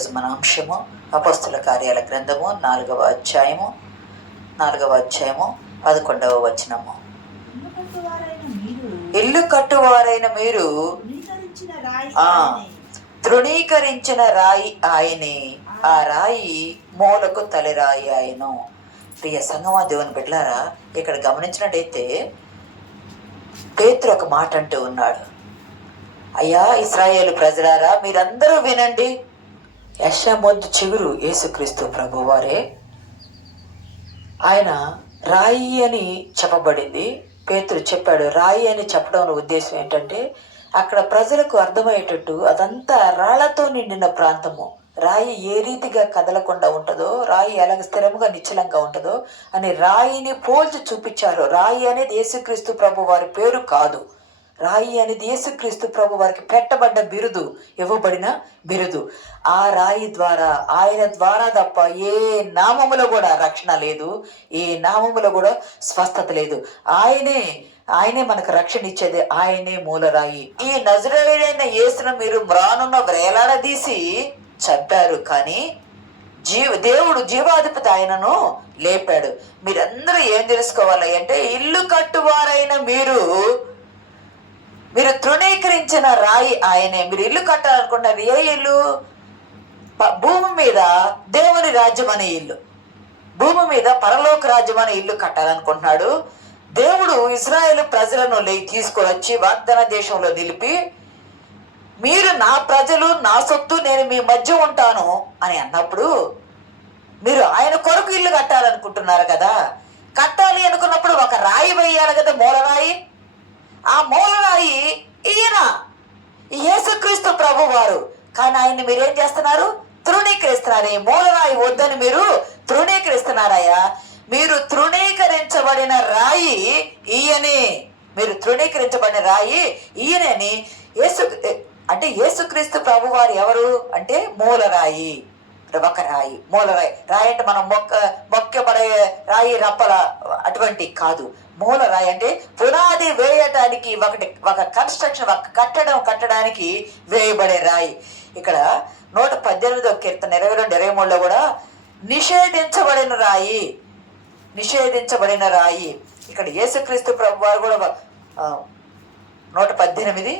ఈరోజు మన అంశము అపోస్తుల కార్యాల గ్రంథము 4వ అధ్యాయము 11వ వచనము. ఇల్లు కట్టువారైన మీరు తృణీకరించిన రాయి ఆయనే, ఆ రాయి మూలకు తలిరాయి ఆయను. ప్రియ సంగమా, దేవుని బిడ్డలారా, ఇక్కడ గమనించినట్టయితే పేతురు ఒక మాట అంటూ ఉన్నాడు. అయ్యా ఇశ్రాయేలు ప్రజలారా, మీరందరూ వినండి. యెషయా మొద్దు చిగురు యేసుక్రీస్తు ప్రభువారే. ఆయన రాయి అని చెప్పబడింది. పేతురు చెప్పాడు. రాయి అని చెప్పడం ఉద్దేశం ఏంటంటే, అక్కడ ప్రజలకు అర్థమయ్యేటట్టు అదంతా రాళ్లతో నిండిన ప్రాంతము. రాయి ఏ రీతిగా కదలకుండా ఉంటుందో, రాయి ఎలాగ స్థిరంగా నిశ్చలంగా ఉంటుందో అని రాయిని పోల్చి చూపించారు. రాయి అనేది యేసుక్రీస్తు ప్రభు వారి పేరు కాదు. రాయి అనేది యేసుక్రీస్తు ప్రభు వారికి పెట్టబడ్డ బిరుదు, ఇవ్వబడిన బిరుదు. ఆ రాయి ద్వారా, ఆయన ద్వారా తప్ప ఏ నామములో కూడా రక్షణ లేదు, ఏ నామములో కూడా స్వస్థత లేదు. ఆయనే మనకు రక్షణ ఇచ్చేది. ఆయనే మూలరాయి. ఈ నజరేయుడైన యేసును మీరు మ్రానున్న వేలాడదీసి చంపారు, కానీ దేవుడు జీవాధిపతి ఆయనను లేపాడు. మీరందరూ ఏం తెలుసుకోవాలి అంటే, ఇల్లు కట్టువారైన మీరు తృణీకరించిన రాయి ఆయనే. మీరు ఇల్లు కట్టాలనుకున్నారు. ఏ ఇల్లు? భూమి మీద దేవుని రాజ్యం అనే ఇల్లు, భూమి మీద పరలోక రాజ్యం అనే ఇల్లు కట్టాలనుకుంటున్నాడు. దేవుడు ఇశ్రాయేలు ప్రజలను తీసుకొని వచ్చి వాగ్దాన దేశంలో నిలిపి, మీరు నా ప్రజలు, నా సొత్తు, నేను మీ మధ్య ఉంటాను అని అన్నప్పుడు, మీరు ఆయన కొరకు ఇల్లు కట్టాలనుకుంటున్నారు కదా. కట్టాలి అనుకున్నప్పుడు ఒక రాయి వేయాలి కదా, మూలరాయి. ఆ మూలరాయి ఈయన యేసుక్రీస్తు ప్రభు వారు. కానీ ఆయన్ని మీరేం చేస్తున్నారు? తృణీకరిస్తున్నారు. ఈ మూలరాయి వద్దని మీరు తృణీకరిస్తున్నారయ్యా. మీరు తృణీకరించబడిన రాయి ఈయనే. మీరు తృణీకరించబడిన రాయి ఈయనని యేసుక్రీస్తు ప్రభు వారు ఎవరు అంటే మూలరాయి. ఒక రాయి, మూలరాయి. రాయి అంటే మనం మొక్కబడే రాయి, రప్పల అటువంటి కాదు. మూలరాయి అంటే పునాది వేయటానికి, ఒక కన్స్ట్రక్షన్, ఒక కట్టడానికి వేయబడే రాయి. ఇక్కడ 118వ కీర్తన 22-23లో కూడా నిషేధించబడిన రాయి. ఇక్కడ యేసుక్రీస్తు ప్రభు వారు కూడా 118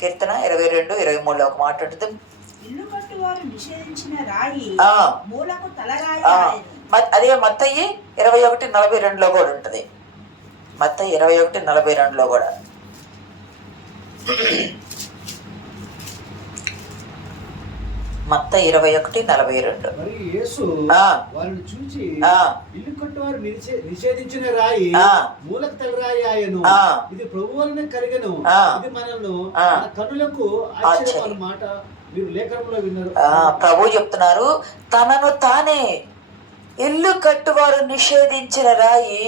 కీర్తన 22-23లో ఒక మాట ఉంటుంది. అదే మత్తయి 21:42లో కూడా ఉంటుంది. మత్తయి 21:42లో కూడా మత్తయి 21:42. వారిని చూచి ఇల్లు కట్టువారు నిషేధించిన రాయి మూలకు తలరాయి ఆయను, ఇది ప్రభువులనే కరిగెను, ఇది మనల్ని మన కన్నులకు ఆశ్చర్యం అన్నమాట. మీరు లేఖనంలో విన్నారు. ప్రభు చెప్తున్నారు, తనను తానే ఇల్లు కట్టువారు నిషేధించిన రాయి,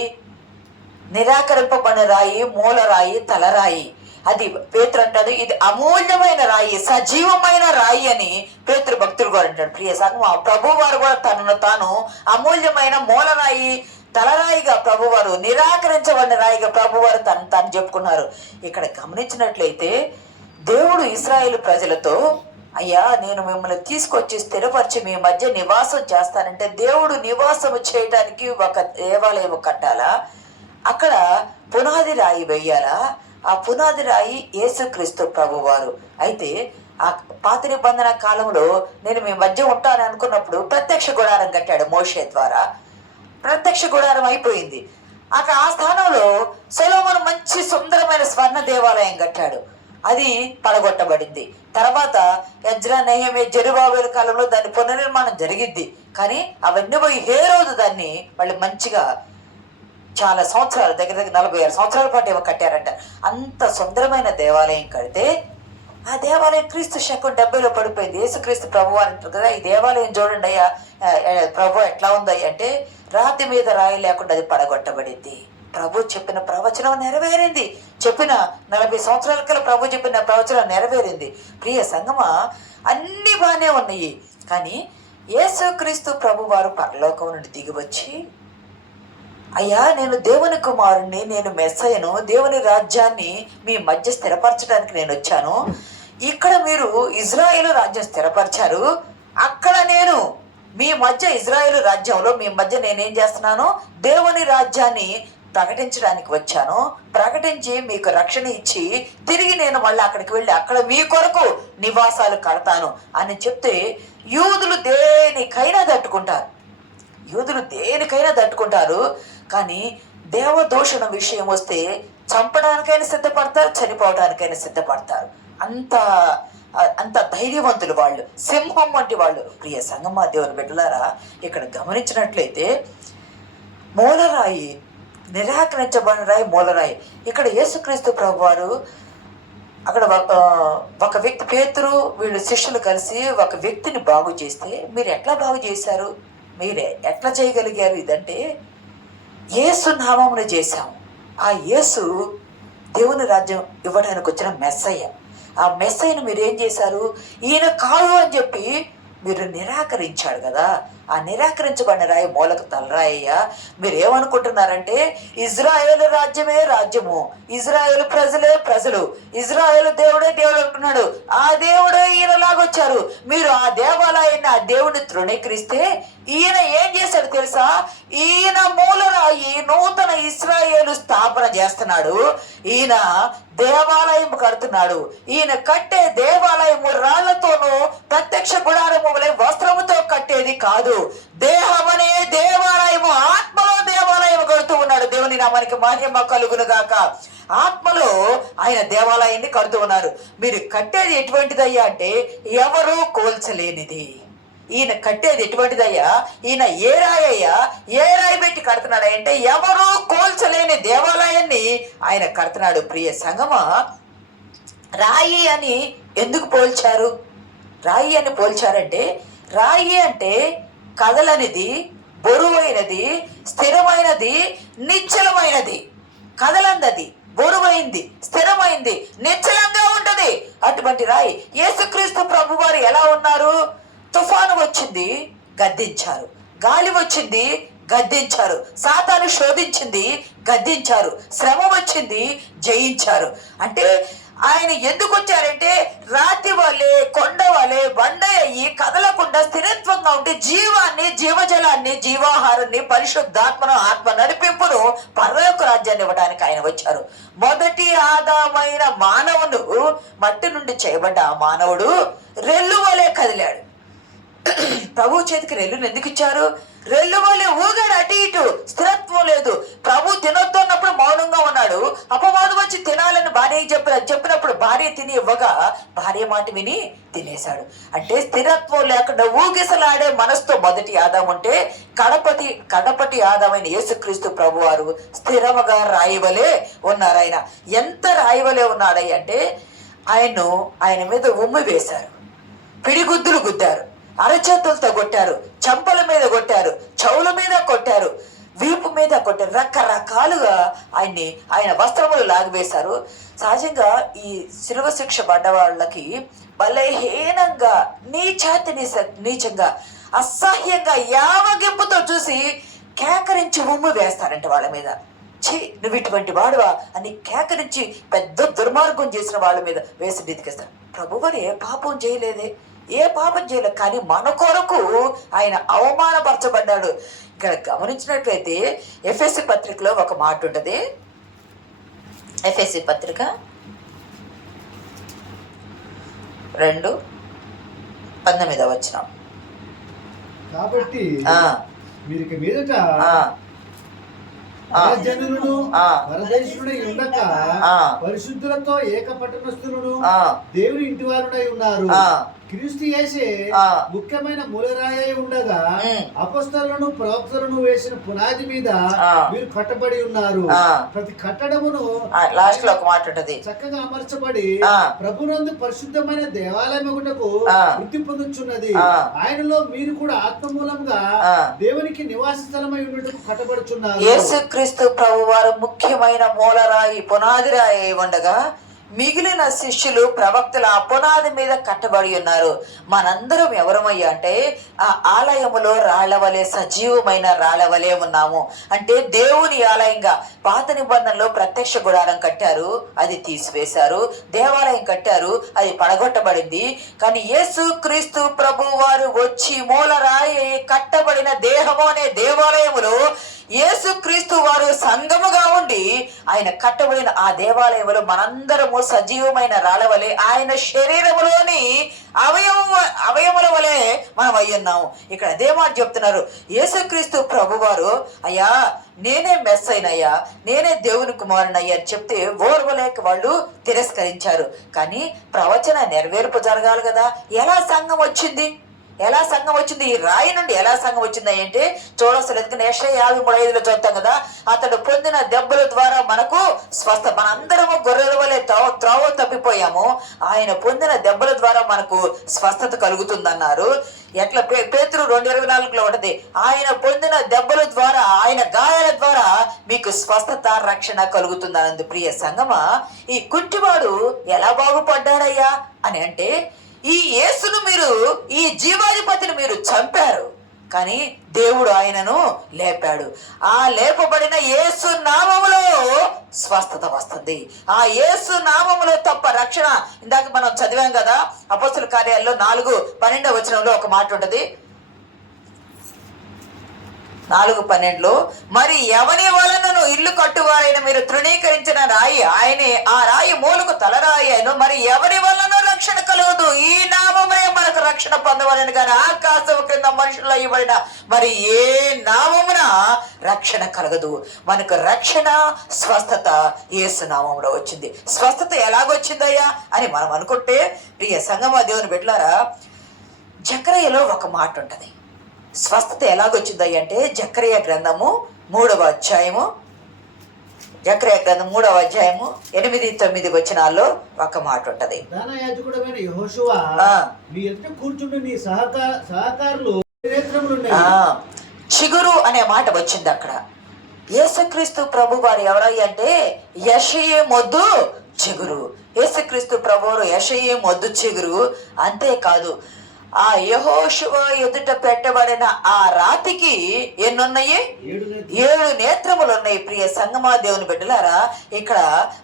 నిరాకరింపబడిన రాయి, మూలరాయి, తలరాయి. అది పేతురు అంటాడు, ఇది అమూల్యమైన రాయి, సజీవమైన రాయి అని పేతురు భక్తుడు కూడా అంటాడు. ప్రియ సంగమా, ప్రభు వారు కూడా తనను తాను అమూల్యమైన మూలరాయి, తలరాయిగా ప్రభువారు, నిరాకరించబడిన రాయిగా ప్రభువారు తాను చెప్పుకున్నారు. ఇక్కడ గమనించినట్లయితే దేవుడు ఇశ్రాయేలు ప్రజలతో, అయ్యా నేను మిమ్మల్ని తీసుకొచ్చి స్థిరపరిచి మీ మధ్య నివాసం చేస్తానంటే, దేవుడు నివాసము చేయడానికి ఒక దేవాలయం కట్టాలా, అక్కడ పునాది రాయి వేయాలా. ఆ పునాది రాయి యేసుక్రీస్తు ప్రభువారు. అయితే ఆ పాత నిబంధన కాలంలో నేను మీ మధ్య ఉంటాను అనుకున్నప్పుడు ప్రత్యక్ష గుడారం కట్టాడు మోషే ద్వారా. ప్రత్యక్ష గుడారం అయిపోయింది. అక్కడ ఆ స్థానంలో సొలొమోను మంచి సుందరమైన స్వర్ణ దేవాలయం కట్టాడు. అది పడగొట్టబడింది. తర్వాత ఎజ్రా, నెహెమియా, జెరుబాబేలు కాలంలో దాని పునర్నిర్మాణం జరిగిద్ది. కానీ అవన్నీ పోయి హేరోదు దాన్ని వాళ్ళు మంచిగా చాలా సంవత్సరాలు, దగ్గర 46 సంవత్సరాల పాటు ఏమో కట్టారంట. అంత సుందరమైన దేవాలయం కడితే ఆ దేవాలయం క్రీస్తు శకం 70లో పడిపోయింది. యేసుక్రీస్తు ప్రభు అంటారు కదా, ఈ దేవాలయం చూడండి అయ్యా ప్రభు ఎట్లా ఉంది అంటే, రాతి మీద రాయి లేకుండా అది పడగొట్టబడింది. ప్రభు చెప్పిన ప్రవచనం నెరవేరింది. చెప్పిన 40 సంవత్సరాల కల్లా ప్రభు చెప్పిన ప్రవచనం నెరవేరింది. ప్రియ సంగమా, అన్ని బాగానే ఉన్నాయి. కానీ యేసుక్రీస్తు ప్రభు వారు పరలోకం నుండి దిగి వచ్చి, అయ్యా నేను దేవుని కుమారుణ్ణి, నేను మెస్సయ్యను, దేవుని రాజ్యాన్ని మీ మధ్య స్థిరపరచడానికి నేను వచ్చాను. ఇక్కడ మీరు ఇజ్రాయేలు రాజ్యం స్థిరపరిచారు, అక్కడ నేను మీ మధ్య ఇజ్రాయేలు రాజ్యంలో మీ మధ్య నేనేం చేస్తున్నాను, దేవుని రాజ్యాన్ని ప్రకటించడానికి వచ్చాను. ప్రకటించి మీకు రక్షణ ఇచ్చి తిరిగి నేను మళ్ళీ అక్కడికి వెళ్ళి అక్కడ మీ కొరకు నివాసాలు కడతాను అని చెప్తే యూదులు దేనికైనా తట్టుకుంటారు. కానీ దేవదూషణ విషయం వస్తే చంపడానికైనా సిద్ధపడతారు, చనిపోవడానికైనా సిద్ధపడతారు. అంత ధైర్యవంతులు వాళ్ళు, సింహం వంటి వాళ్ళు. ప్రియ సంగమా దేవుని బిడ్డలారా, ఇక్కడ గమనించినట్లయితే మూలరాయి, నిరాకరించబడిన రాయి మూలరాయి. ఇక్కడ యేసుక్రీస్తు ప్రభు వారు అక్కడ ఒక వ్యక్తి పేతురు వీళ్ళు శిష్యులు కలిసి ఒక వ్యక్తిని బాగు చేస్తే మీరు ఎట్లా బాగు చేశారు, మీరే ఎట్లా చేయగలిగారు ఇదంటే యేసు నామమున చేశాము. ఆ యేసు దేవుని రాజ్యం ఇవ్వడానికి వచ్చిన మెస్సయ్య. ఆ మెస్సయ్యను మీరు ఏం చేశారు, ఈయన కాదు అని చెప్పి మీరు నిరాకరించాడు కదా. ఆ నిరాకరించబడిన రాయి మూలకు తలరాయ్యా. మీరు ఏమనుకుంటున్నారంటే ఇజ్రాయేలు రాజ్యమే రాజ్యము, ఇజ్రాయేలు ప్రజలే ప్రజలు, ఇజ్రాయేలు దేవుడే దేవుడు అంటున్నాడు. ఆ దేవుడే ఈయనలాగొచ్చారు. మీరు ఆ దేవాలయాన్ని, ఆ దేవుడిని తృణీకరిస్తే ఈయన ఏం చేశాడు తెలుసా, ఈయన మూలరాయి నూతన ఇశ్రాయేలు స్థాపన చేస్తున్నాడు. ఈయన దేవాలయం కడుతున్నాడు. ఈయన కట్టే దేవాలయము రాళ్లతోనూ ప్రత్యక్ష గుడారము వలె వస్త్రముతో కట్టేది కాదు. దేహమనే దేవాలయము, ఆత్మలో దేవాలయం కడుతూ ఉన్నాడు. దేవుని నామానికి మహిమ కలుగును గాక. ఆత్మలో ఆయన దేవాలయాన్ని కడుతూ ఉన్నారు. మీరు కట్టేది ఎటువంటిదయ్యా అంటే ఎవరు కోల్చలేనిది. ఈయన కట్టేది ఎటువంటిదయ్యా, ఈయన ఏ రాయ్యా, ఏ రాయి పెట్టి కడుతున్నాడు అంటే ఎవరు కోల్చలేని దేవాలయాన్ని ఆయన కడుతున్నాడు. ప్రియ సంగమా, రాయి అని ఎందుకు పోల్చారు? రాయి అని పోల్చారంటే రాయి అంటే కదలనిది, బరువైనది, స్థిరమైనది, నిశ్చలమైనది. కదలందది, బరువైంది, స్థిరమైంది, నిశ్చలంగా ఉంటది. అటువంటి రాయి. యేసుక్రీస్తు ప్రభు వారు ఎలా ఉన్నారు? తుఫాను వచ్చింది, గద్దించారు. గాలి వచ్చింది, గద్దించారు. సాతాను శోధించింది, గద్దించారు. శ్రమ వచ్చింది, జయించారు. అంటే ఆయన ఎందుకు వచ్చారంటే రాతి వలె, కొండ వలె, బండ అయ్యి కదలకుండా స్థిరత్వంగా ఉంటే జీవాన్ని, జీవజలాన్ని, జీవాహారాన్ని, పరిశుద్ధాత్మను, ఆత్మ నడిపింపును, పరలోక రాజ్యాన్ని ఇవ్వడానికి ఆయన వచ్చారు. మొదటి ఆదామైన మానవుడు, మట్టి నుండి చేయబడ్డ ఆ మానవుడు రెల్లు వలె కదిలాడు. ప్రభు చేతికి రెల్లును ఎందుకు ఇచ్చారు? రెల్లు వలె ఊగాడు అటు ఇటు, స్థిరత్వం లేదు. ప్రభు తినొద్దన్నప్పుడు మౌనంగా ఉన్నాడు. అపవాదం వచ్చి తినాలని భార్య చెప్పినప్పుడు భార్య తిని ఇవ్వగా భార్య మాట విని తినేశాడు. అంటే స్థిరత్వం లేకుండా ఊగిసలాడే మనసుతో మొదటి ఆదాం ఉంటే కడపటి ఆదామైన యేసుక్రీస్తు ప్రభు వారు స్థిరముగా రాయివలే ఉన్నారు. ఆయన ఎంత రాయివలే ఉన్నాడయ్య అంటే ఆయన మీద ఉమ్మి వేశారు, పిడిగుద్దులు గుద్దారు, అరచేతులతో కొట్టారు, చంపల మీద కొట్టారు, చెవుల మీద కొట్టారు, వీపు మీద కొట్టారు. రకరకాలుగా ఆయన వస్త్రములు లాగివేశారు. సహజంగా ఈ శిలువ శిక్ష పడ్డ వాళ్ళకి బలహీనంగా, నీచంగా, అసహ్యంగా, యావగింపుతో చూసి కేకరించి ఉమ్ము వేస్తారంట వాళ్ళ మీద. ఛీ, నువ్వు ఇటువంటి వాడువా అని కేకరించి పెద్ద దుర్మార్గం చేసిన వాళ్ళ మీద వేసి బతికేస్తారు. ప్రభువారు ఏ పాపం చేయలేదు, కానీ మన కొరకు ఆయన అవమానపరచబడ్డాడు. ఇక్కడ గమనించినట్లయితే ఎఫెసీ పత్రికలో ఒక మాట ఉంటుంది. ఎఫెసీ పత్రిక 2:19 కాబట్టి వీరికి మీదట జనులను పరదేశుడై ఉండక పరిశుద్ధులతో ఏకపట్టణస్థులను దేవుని ఇంటి వారుడై ఉన్నారు. క్రీస్తు యేసే ముఖ్యమైన మూలరాయి ఉండగా అపొస్తలులను ప్రవక్తలను వేసిన పునాది మీద మీరు కట్టబడి ఉన్నారు. ప్రతి కట్టడమును లాస్ట్ లో ఒక మాట ఉంటది, చక్కగా అమర్చబడి ప్రభునందు పరిశుద్ధమైన దేవాలయం ఒకటకు వృద్ధి పొందుచున్నది. ఆయనలో మీరు కూడా ఆత్మ మూలంగా దేవునికి నివాస స్థలమై ఉన్నట్టుకు కట్టబడుచున్నారు. యేసుక్రీస్తు ప్రభు వారు ముఖ్యమైన మూలరాయి, పునాది రాయి ఉండగా మిగిలిన శిష్యులు ప్రవక్తల పునాది మీద కట్టబడి ఉన్నారు. మనందరం ఎవరమయ్యా అంటే ఆ ఆలయములో రాళ్లవలే, సజీవమైన రాళ్లవలే ఉన్నాము. అంటే దేవుని ఆలయంగా. పాత నిబంధనలో ప్రత్యక్ష గుడారం కట్టారు, అది తీసివేశారు. దేవాలయం కట్టారు, అది పడగొట్టబడింది. కానీ యేసు క్రీస్తు ప్రభు వారు వచ్చి మూలరాయి కట్టబడిన దేహము అనే దేవాలయములో యేసు క్రీస్తు వారు సంఘముగా ఉండి ఆయన కట్టబడిన ఆ దేవాలయంలో మనందరము సజీవమైన రాళ్ళవలే, ఆయన శరీరములోని అవయముల వలె మనం అయ్యున్నాము. ఇక్కడ అదే మాట చెప్తున్నారు. యేసుక్రీస్తు ప్రభువారు అయ్యా నేనే మెస్సైనయ్యా, నేనే దేవుని కుమారునయ్యా అని చెప్తే ఓర్వలేక వాళ్ళు తిరస్కరించారు. కానీ ప్రవచన నెరవేర్పు జరగాలి కదా. ఎలా సంఘం వచ్చింది? ఎలా సంఘం వచ్చింది? ఈ రాయి నుండి ఎలా సంఘం వచ్చింది అంటే చూడవలసిన. ఎందుకంటే యెషయా 53:5 చూస్తాం కదా, అతడు పొందిన దెబ్బల ద్వారా మనకు స్వస్థ. మనందరము గొర్రెల వలె త్రోవ తప్పిపోయాము, ఆయన పొందిన దెబ్బల ద్వారా మనకు స్వస్థత కలుగుతుందన్నారు. ఎట్లా పేతురు 2:24 ఉంటది, ఆయన పొందిన దెబ్బల ద్వారా, ఆయన గాయాల ద్వారా మీకు స్వస్థత, రక్షణ కలుగుతుందన్నది. ప్రియ సంగమా, ఈ కుంటివాడు ఎలా బాగుపడ్డాడయ్యా అని అంటే ఈ యేసును మీరు, ఈ జీవాధిపతిని మీరు చంపారు, కానీ దేవుడు ఆయనను లేపాడు. ఆ లేపబడిన యేసు నామములో స్వస్థత వస్తుంది. ఆ యేసు నామములో తప్ప రక్షణ. ఇందాక మనం చదివాం కదా అపొస్తలుల కార్యాల్లో 4:12 ఒక మాట ఉంటది. 4:12 మరి ఎవని వలనను ఇల్లు కట్టువారైన మీరు తృణీకరించిన రాయి ఆయనే, ఆ రాయి మూలకు తలరాయి అయిన, మరి ఎవరి వలన రక్షణ కలుగుదు? ఈ నామమునే మనకు రక్షణ పొందవలని, కానీ ఆకాశం క్రింద మనుషులు ఇవ్వబడిన మరి ఏ నామమున రక్షణ కలగదు. మనకు రక్షణ, స్వస్థత యేసు నామములో వచ్చింది. స్వస్థత ఎలాగొచ్చిందయ్యా అని మనం అనుకుంటే, ప్రియ సంగమా దేవుని బిడ్డలారా, జకర్యాలో ఒక మాట ఉంటది. స్వస్థత ఎలాగొచ్చింది అంటే జకర్యా గ్రంథము 3వ అధ్యాయము, జకర్యా గ్రంథం 3వ అధ్యాయము 8-9 వచనాల్లో ఒక మాట ఉంటది. ప్రధాన యాజకుడైన యెహోషువ నీ ఎదుట కూర్చుండి నీ సహకారులు చిగురు అనే మాట వచ్చింది అక్కడ. యేసుక్రీస్తు ప్రభు వారు ఎవరయ్య అంటే యెషయా మొద్దు చిగురు. యేసుక్రీస్తు ప్రభువారు యెషయా మొద్దు చిగురు. అంతేకాదు ఆ యెహోషువ ఎదుట పెట్టబడిన ఆ రాతికి ఎన్నున్నాయి? 7 నేత్రములు ఉన్నాయి. ప్రియ సంగమా దేవుని బిడ్డలారా, ఇక్కడ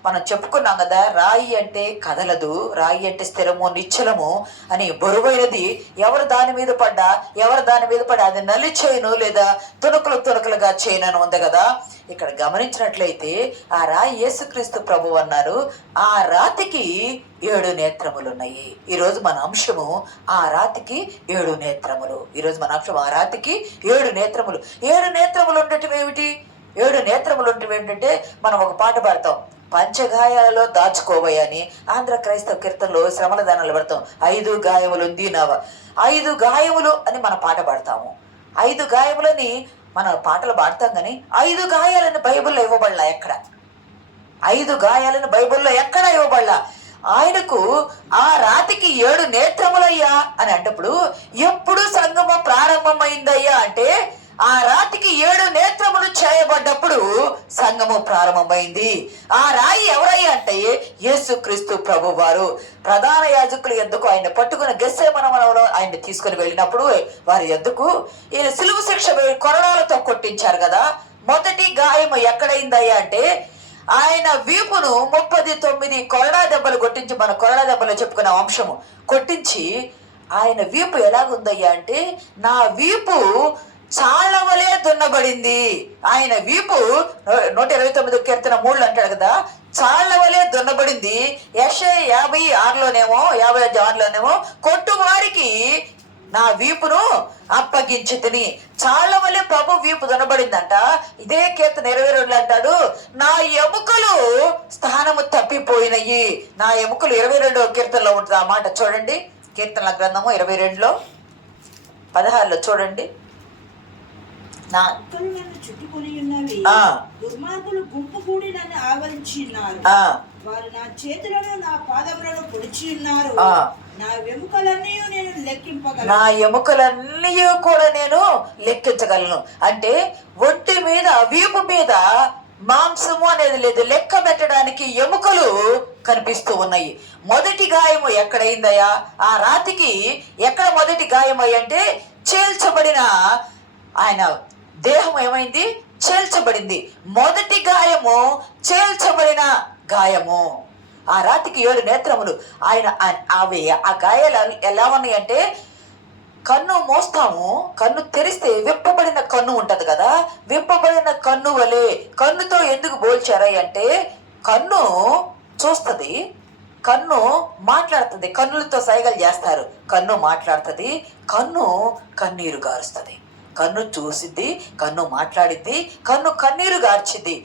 మనం చెప్పుకున్నాం కదా, రాయి అంటే కదలదు, రాయి అంటే స్థిరము, నిశ్చలము అని. బరువైనది ఎవరు దాని మీద పడ్డా అది నలిచేయను లేదా తునకలుగా చేయను అని ఉంది కదా. ఇక్కడ గమనించినట్లయితే ఆ రాయి యేసుక్రీస్తు ప్రభు అన్నారు. ఆ రాతికి 7 నేత్రములు ఉన్నాయి. ఈరోజు మన అంశము ఆ రాతికి 7 నేత్రములు. ఈరోజు మన అంశం ఆ రాతికి 7 నేత్రములు. 7 నేత్రములు ఉండటం ఏమిటి? 7 నేత్రములు ఉండటం ఏంటంటే మనం ఒక పాట పాడతాం, పంచగాయాలలో దాచుకోవయ్యని. ఆంధ్ర క్రైస్తవ కీర్తనలో శ్రమల దానాలు పడతాం, 5 గాయములు ఉంది నావా, 5 గాయములు అని మన పాట పాడతాము. 5 గాయములని మన పాటలు పాడతాం, కానీ 5 గాయాలని బైబిల్లో ఇవ్వబడలా. ఎక్కడ 5 గాయాలను బైబిల్లో ఎక్కడా ఇవ్వబడలా. ఆయనకు ఆ రాతికి 7 నేత్రములయ్యా అని అంటప్పుడు ఎప్పుడు సంగమ ప్రారంభమైందయ్యా అంటే ఆ రాతికి 7 నేత్రములు చేయబడ్డప్పుడు సంఘము ప్రారంభమైంది. ఆ రాయి ఎవరయ్యా అంటే యేసుక్రీస్తు ప్రభు వారు. ప్రధాన యాజకుల యొద్దకు ఆయన పట్టుకుని గెత్సేమనే వనంలో ఆయన తీసుకుని వెళ్ళినప్పుడు వారి యొద్దకు ఈయన సిలువ శిక్ష కొరడాలతో కొట్టించారు కదా. మొదటి గాయము ఎక్కడైందయ్యా అంటే ఆయన వీపును 39 కొరడా దెబ్బలు కొట్టించి, మన కొరడా దెబ్బలు చెప్పుకున్న అంశము కొట్టించి, ఆయన వీపు ఎలాగుందయ్యా అంటే నా వీపు చాళ్ళవలే దున్నబడింది. ఆయన వీపు 129 కీర్తన 3 అంటాడు కదా, చాళ్ళవలే దున్నబడింది. యెషయా 56లోనేమో కొట్టు వారికి నా వీపును అప్పగించి తిని, చాళ్ళ వల్లే ప్రభు వీపు దున్నబడిందంట. ఇదే కీర్తన 22 అంటాడు, నా ఎముకలు స్థానము తప్పిపోయినయి. నా ఎముకలు 22వ కీర్తనలో ఉంటుంది ఆ మాట. చూడండి కీర్తనల గ్రంథము 22లో 16లో చూడండి. నా చుట్టుకొని ఉన్నవి, దుర్మార్గులు గుంపు కూడి నన్ను ఆవరించి ఉన్నారు. వారు నా చేతులను నా పాదములను పొడిచి ఉన్నారు. నా ఎముకలన్నీ నేను లెక్కింపగలను. నా ఎముకలన్నీ కూడా నేను లెక్కించగలను. అంటే ఒంటి మీద, వీపు మీద మాంసము అనేది లేదు, లెక్క పెట్టడానికి ఎముకలు కనిపిస్తూ ఉన్నాయి. మొదటి గాయము ఎక్కడైందయ్యా? ఆ రాతికి ఎక్కడ మొదటి గాయమయ్యి అంటే చీల్చబడిన ఆయన దేహం ఏమైంది? చీల్చబడింది. మొదటి గాయము చీల్చబడిన గాయము. ఆ రాతికి 7 నేత్రములు. ఆయన అవి ఆ గాయాలు ఎలా ఉన్నాయి అంటే, కన్ను మోస్తాము, కన్ను తెరిస్తే విప్పబడిన కన్ను ఉంటది కదా, విప్పబడిన కన్ను వలె. కన్నుతో ఎందుకు పోల్చారా అంటే, కన్ను చూస్తుంది, కన్ను మాట్లాడుతుంది, కన్నులతో సైగలు చేస్తారు, కన్ను మాట్లాడుతుంది, కన్ను కన్నీరు గారుస్తుంది. కన్ను చూసిద్ది, కన్ను మాట్లాడిద్ది, కన్ను కన్నీరు గార్చిద్ది.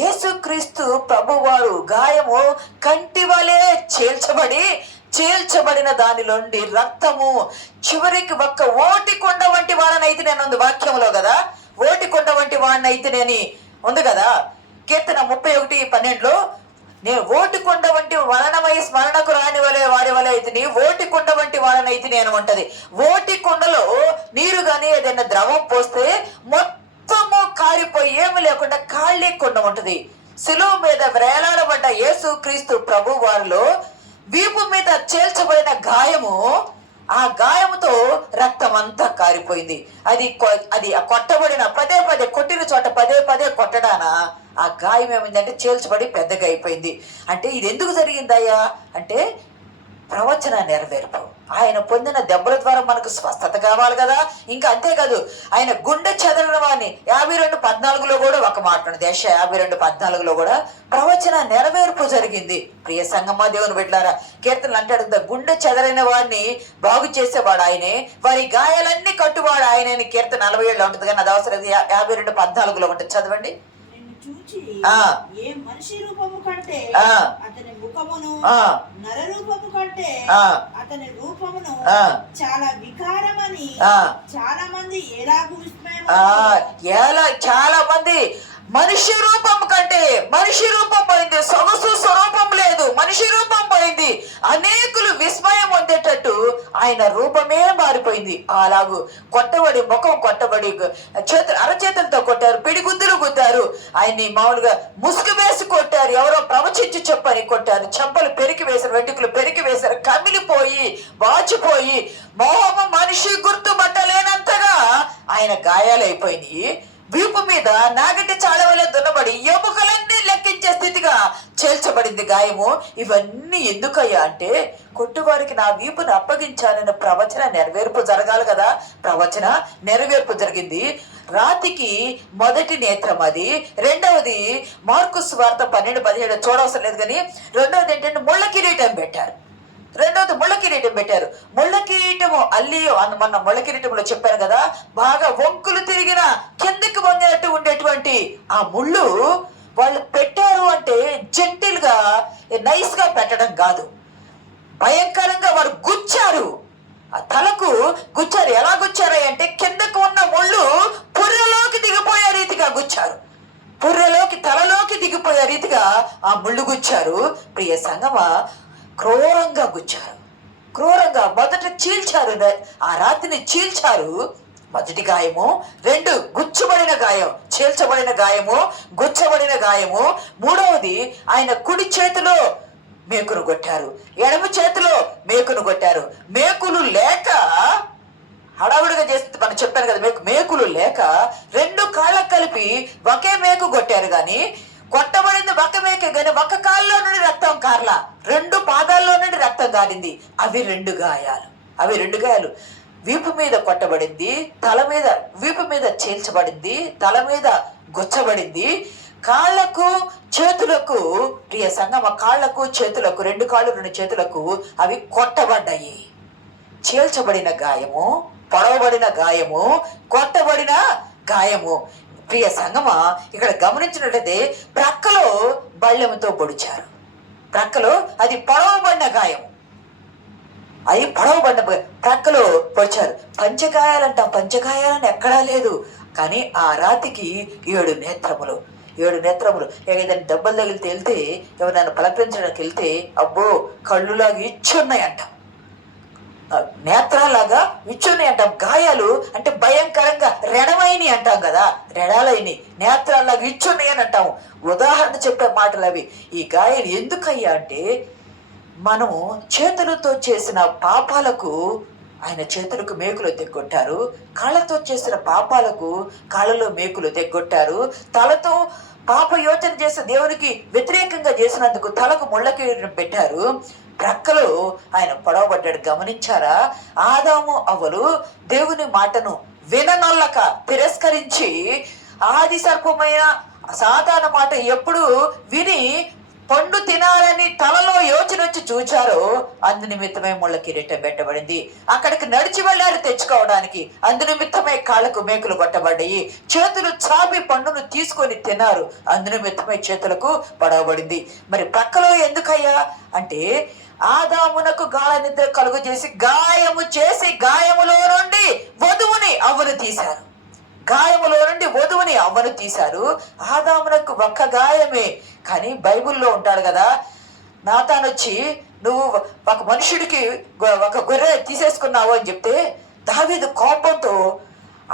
యేసుక్రీస్తు ప్రభువారు గాయము కంటి వలె చీల్చబడిన దానిలోండి రక్తము చివరికి ఒక్క ఓటికొండ వంటి వాడనైతే నేను ఉంది వాక్యంలో కదా, ఓటికొండ వంటి వాడినైతే నేను ఉంది కదా, కీర్తన 31:12లో, నేను ఓటికొండ వంటి వలనమై స్మరణకు రాని వాడి వలె అయితే ఓటికొండ వంటి వాడనైతే నేను ఉంటది. ఓటికొండలో నీరు గాని ఏదైనా ద్రవం పోస్తే మొత్తము కారిపోయి ఏమి లేకుండా ఖాళీ కొండ ఉంటది. శిలువ మీద వేలాడబడ్డ యేసు క్రీస్తు ప్రభు వారిలో వీపు మీద చీల్చబడిన గాయము, ఆ గాయముతో రక్తం అంతా కారిపోయింది. అది కొట్టబడిన పదే కొట్టిన చోట పదే కొట్టడాన ఆ గాయం ఏమైందంటే చీల్చబడి పెద్దగా అయిపోయింది. అంటే ఇది ఎందుకు జరిగిందయ్యా అంటే ప్రవచన నెరవేర్పు. ఆయన పొందిన దెబ్బల ద్వారా మనకు స్వస్థత కావాలి కదా. ఇంకా అంతేకాదు, ఆయన గుండె చెదరని వాడిని 52:14లో కూడా ఒక మాట ఉన్నది. 52:14లో కూడా ప్రవచన నెరవేర్పు జరిగింది. ప్రియ సంగమా, దేవుని బిడ్డలారా, కీర్తనలు అంటాడు, గుండె చెదరైన వాడిని బాగు చేసేవాడు ఆయనే, వారి గాయాలన్నీ కట్టువాడు ఆయనని. కీర్తన 47లో ఉంటుంది, కానీ అది అవసరం 52:14లో ఉంటుంది. చదవండి. ఏ మనిషి రూపము కంటే అతని ముఖమును, నర రూపము కంటే అతని రూపమును చాలా వికారమని చాలా మంది చాలా మంది మనిషి రూపం కంటే మనిషి రూపం పోయింది, సొగసు స్వరూపం లేదు, మనిషి రూపం పోయింది. అనేకులు విస్మయం పొందేటట్టు ఆయన రూపమే మారిపోయింది. అలాగూ కొట్టబడి, ముఖం కొట్టబడి, అరచేతులతో కొట్టారు, పిడిగుద్దులు గుద్దారు, ఆయన్ని మామూలుగా ముసుగు వేసి కొట్టారు, ఎవరో ప్రవచించి చెప్పని కొట్టారు, చెంపలు పెరికి వేశారు, వెంట్రుకలు పెరికి వేశారు, కమిలిపోయి వాచిపోయి మోహము మనిషి గుర్తుపట్టలేనంతగా ఆయన గాయాలైపోయినాయి. వీపు మీద నాగటి చాలవలే దున్నబడి ఎముకలన్నీ లెక్కించే స్థితిగా చేల్చబడింది గాయము. ఇవన్నీ ఎందుకయ్యా అంటే, కొట్టువారికి నా వీపును అప్పగించానన్న ప్రవచన నెరవేర్పు జరగాలి కదా. ప్రవచన నెరవేర్పు జరిగింది. రాతికి మొదటి నేత్రం అది. రెండవది మార్కు సువార్త 12:17 చూడవసరం లేదు, కానీ రెండవది ఏంటంటే ముళ్ళ కిరీటం పెట్టారు. ముళ్ళ కిరీటం పెట్టారు. ముళ్ళ కిరీటము మొన్న ముళ్ళ కిరీటంలో చెప్పారు కదా, బాగా వంకులు తిరిగిన కిందకి వంగినట్టు ఉండేటువంటి ఆ ముళ్ళు వాళ్ళు పెట్టారు అంటే జెంటిల్ గా నైస్ గా పెట్టడం కాదు, భయంకరంగా వారు గుచ్చారు, ఆ తలకు గుచ్చారు. ఎలా గుచ్చారు అంటే, కిందకు ఉన్న ముళ్ళు పుర్రెలోకి దిగిపోయే రీతిగా గుచ్చారు, పుర్రెలోకి తలలోకి దిగిపోయే రీతిగా ఆ ముళ్ళు గుచ్చారు. ప్రియ సంగమా, క్రూరంగా గుచ్చారు, క్రూరంగా మొదట చీల్చారు, ఆ రాతిని చీల్చారు. మొదటి గాయము. 2 గుచ్చబడిన గాయం, చీల్చబడిన గాయము, గుచ్చబడిన గాయము. మూడవది ఆయన కుడి చేతిలో మేకును కొట్టారు, ఎడమ చేతిలో మేకును కొట్టారు. మేకులు లేక హడావుడిగా చేస్తే మనం చెప్పాను కదా, మేకులు లేక 2 కాళ్ళకు కలిపి ఒకే మేకు కొట్టారు. కానీ కొట్టబడింది ఒక మేకే, కానీ ఒక కాళ్ళలో నుండి రక్తం కార్లా, 2 పాదాల్లో నుండి రక్తం కారింది. అవి 2 గాయాలు. వీపు మీద కొట్టబడింది, తల మీద, వీపు మీద చీల్చబడింది, తల మీద గుచ్చబడింది. కాళ్లకు చేతులకు, ప్రియ సంగమ, కాళ్లకు చేతులకు, 2 కాళ్ళు 2 చేతులకు అవి కొట్టబడ్డాయి. చీల్చబడిన గాయము, పొడవబడిన గాయము, కొట్టబడిన గాయము. ప్రియ సంగమ, ఇక్కడ గమనించినట్లయితే ప్రక్కలో బళ్ళెముతో పొడిచారు. ప్రక్కలో అది పొడవబడిన గాయం, అది పొడవబడిన ప్రక్కలో పొడిచారు. పంచగాయాలని ఎక్కడా లేదు. కానీ ఆ రాతికి 7 నేత్రములు. ఏదైనా దెబ్బలు తగిలితే వెళ్తే, ఎవరైనా పలకరించడానికి వెళ్తే, అబ్బో కళ్ళులాగా ఇచ్చున్నాయంట. నేత్రాలాగా విచ్చుని అంటాం. గాయాలు అంటే భయంకరంగా రెడమైని అంటాం కదా, రెడాలైని నేత్రాలాగా విచ్చుని అని అంటాము. ఉదాహరణ చెప్పే మాటలు అవి. ఈ గాయాలు ఎందుకయ్యా అంటే మనము చేతులతో చేసిన పాపాలకు ఆయన చేతులకు మేకులు తెగ్గొట్టారు, కాళ్ళతో చేసిన పాపాలకు కాళ్ళలో మేకులు తెగ్గొట్టారు, తలతో పాప యోచన చేసి దేవునికి వ్యతిరేకంగా చేసినందుకు తలకు ముళ్ళ కిరీటం పెట్టారు, ప్రక్కలో ఆయన పొడవబడ్డాడు. గమనించారా? ఆదాము అవ్వలు దేవుని మాటను విననొల్లక తిరస్కరించి ఆది సర్పమైన సాతాను మాట ఎప్పుడు విని పండు తినాలని తలలో యోచన వచ్చి చూచారో అందు నిమిత్తమే ముళ్ళ కిరీటం పెట్టబడింది. అక్కడికి నడిచి వెళ్ళారు తెచ్చుకోవడానికి, అందు నిమిత్తమే కాళ్ళకు మేకులు కొట్టబడ్డాయి. చేతులు చాపి పండును తీసుకొని తిన్నారు, అందు నిమిత్తమే చేతులకు పడవబడింది. మరి పక్కలో ఎందుకయ్యా అంటే ఆదామునకు గాఢ నిద్ర కలుగు చేసి గాయము చేసి గాయములో నుండి వధువుని అవ్వను తీశారు. గాయములో నుండి వధువుని అవ్వను తీశారు. ఆదామునకు ఒక్క గాయమే, కానీ బైబిల్లో ఉంటాడు కదా, నాతానొచ్చి నువ్వు ఒక మనుషుడికి ఒక గొర్రె తీసేసుకున్నావు అని చెప్తే దావీదు కోపంతో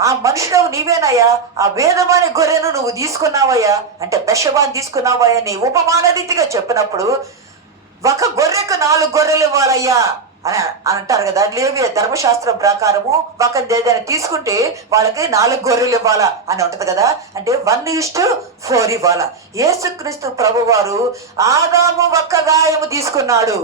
ఆ మనుషుడు నీవేనయ్యా, ఆ వేదమాని గొర్రెను నువ్వు తీసుకున్నావయ్యా అంటే బెషబాన్ తీసుకున్నావయ్యా అని ఉపమాన రీతిగా చెప్పినప్పుడు ఒక గొర్రెకు 4 గొర్రెలు ఇవ్వాలయ్యా అని అంటారు కదా. లేవి ధర్మశాస్త్రం ప్రకారము ఒక ఏదైనా తీసుకుంటే వాళ్ళకి 4 గొర్రెలు ఇవ్వాలా అని ఉంటది కదా. అంటే 1:4 ఇవ్వాలా. యేసుక్రీస్తు ప్రభు వారు ఆదాము ఒక్క గాయము తీసుకున్నాడు,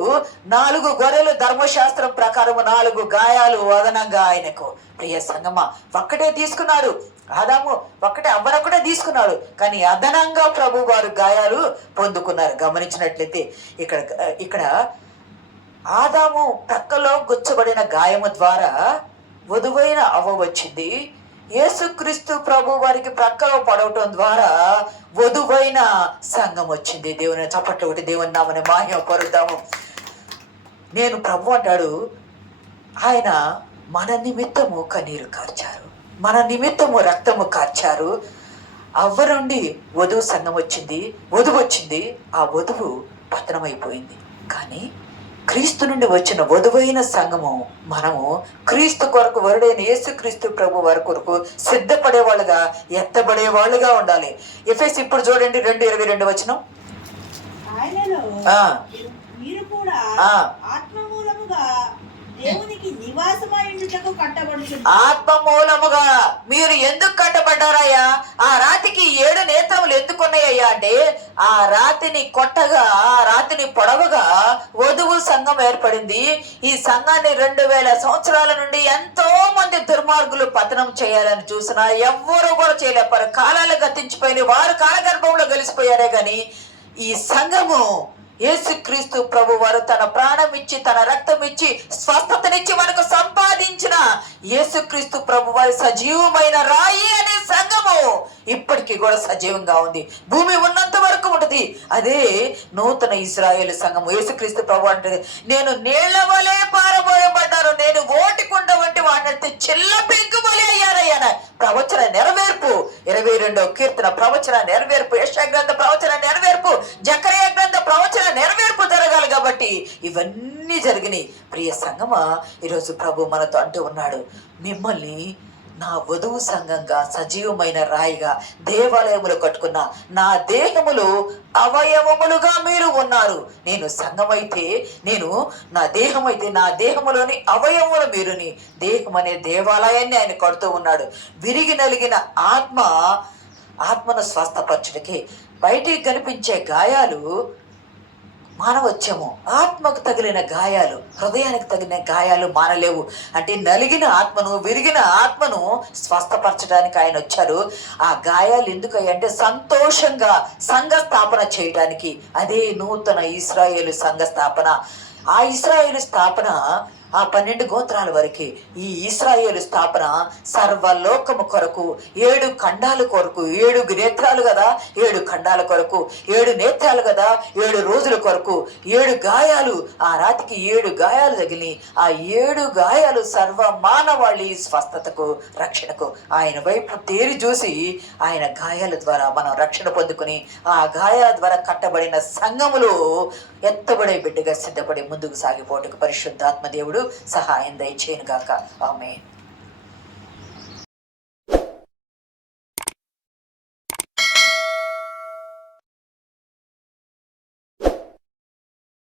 4 గొర్రెలు ధర్మశాస్త్రం ప్రకారము 4 గాయాలు అదనంగా ఆయనకు. ప్రియ సంగమా, ఒక్కటే తీసుకున్నాడు ఆదాము, ఒక్కటే అవ్వనొక్కటే తీసుకున్నాడు, కానీ అదనంగా ప్రభు వారు గాయాలు పొందుకున్నారు. గమనించినట్లయితే ఇక్కడ ఆదాము ప్రక్కలో గుచ్చబడిన గాయము ద్వారా వధువైన అవ్వ వచ్చింది. యేసుక్రీస్తు ప్రభు వారికి ప్రక్కలో పడవటం ద్వారా వధువైన సంఘం వచ్చింది. దేవుని చప్పట్లు ఒకటి దేవుని నామని మహిమ పరుద్దాము. నేను ప్రభు అంటాడు, ఆయన మన నిమిత్తము కన్నీరు కార్చారు, మన నిమిత్తము రక్తము కార్చారు. అవ్వ నుండి వధువు సంఘం వచ్చింది, వధువు వచ్చింది, ఆ వధువు పతనమైపోయింది. కానీ క్రీస్తు నుండి వచ్చిన వధువైన సంఘము మనము క్రీస్తు కొరకు వరుడైన యేసుక్రీస్తు ప్రభు వారి కొరకు సిద్ధపడే వాళ్ళుగా ఎత్తబడే వాళ్ళుగా ఉండాలి. ఎఫెసీ ఇప్పుడు చూడండి 2:22 ఆయనలో మీరు కూడా ఆత్మ మూలముగా దేవునికి నివాసమైండుటకు కట్టబడుచున్నారు. ఆత్మ మూలముగా మీరు ఎందుకు కట్టబడ్డారయ్యా? ఆ రాతికి 7 నేత్రములు ఎందుకున్నాయ్యా అంటే ఆ రాతిని కొట్టగా, ఆ రాతిని పొడవగా వధువు సంఘం ఏర్పడింది. ఈ సంఘాన్ని 2000 సంవత్సరాల నుండి ఎంతో మంది దుర్మార్గులు పతనం చేయాలని చూసినా ఎవ్వరూ కూడా చేయలేపారు. కాలాలు గతించిపోయి వారు కాలగర్భంలో కలిసిపోయారే గాని ఈ సంఘము యేసుక్రీస్తు ప్రభు వారు తన ప్రాణం ఇచ్చి తన రక్తం ఇచ్చి స్వస్థతనిచ్చి మనకు సంపాదించిన యేసుక్రీస్తు ప్రభు వారి సజీవమైన రాయి అనే సంఘము ఇప్పటికీ కూడా సజీవంగా ఉంది. భూమి ఉన్నంత వరకు ఉంటుంది. అదే నూతన ఇశ్రాయేలు సంఘము. యేసుక్రీస్తు ప్రభు అంటే నేను నీళ్ల వలె పారబోయబడ్డాను, నేను ఓటికుండ వంటి వాడినైతే చిల్ల పెంకు వలె అయ్యానయ్యాన. ప్రవచన నెరవేర్పు 22వ కీర్తన ప్రవచన నెరవేర్పు, యెషయా గ్రంథ ప్రవచన నెరవేర్పు, జకరియా గ్రంథ ప్రవచన నెరవేర్పు జరగాలి. కాబట్టి ఇవన్నీ జరిగినాయి. ప్రియ సంగమా, ఈరోజు ప్రభు మనతో అంటూ ఉన్నాడు, మిమ్మల్ని నా వధువు సంఘంగా సజీవమైన రాయిగా దేవాలయములు కట్టుకున్న నా దేహములు అవయవములుగా మీరు ఉన్నారు. నేను సంఘమైతే, నేను నా దేహమైతే నా దేహములోని అవయవములు మీరుని. దేహం అనే దేవాలయాన్ని ఆయన కడుతూ ఉన్నాడు. విరిగి నలిగిన ఆత్మను స్వస్థపరచుటకి బయటికి కనిపించే గాయాలు మానవచ్చేమో, ఆత్మకు తగిలిన గాయాలు, హృదయానికి తగిలిన గాయాలు మానలేవు. అంటే నలిగిన ఆత్మను, విరిగిన ఆత్మను స్వస్థపరచడానికి ఆయన వచ్చారు. ఆ గాయాలు ఎందుకంటే సంతోషంగా సంఘ స్థాపన చేయడానికి. అదే నూతన ఇశ్రాయేలు సంఘ స్థాపన. ఆ ఇశ్రాయేలు స్థాపన ఆ 12 గోత్రాల వరకు. ఈ ఇశ్రాయేలు స్థాపన సర్వలోకము కొరకు, 7 ఖండాల కొరకు, 7 నేత్రాలు కదా, 7 ఖండాల కొరకు, 7 నేత్రాలు కదా, 7 రోజుల కొరకు, 7 గాయాలు. ఆ రాతికి 7 గాయాలు తగిలి, ఆ 7 గాయాలు సర్వ మానవాళి స్వస్థతకు, రక్షణకు. ఆయన వైపు తేరి చూసి ఆయన గాయాల ద్వారా మనం రక్షణ పొందుకుని ఆ గాయాల ద్వారా కట్టబడిన సంఘములో ఎత్తబడే బిడ్డగా సిద్ధపడి ముందుకు సాగిపోవటకు పరిశుద్ధాత్మ దేవుడు దేవుడు సహాయం దయచేయను గాక. ఆమేన్.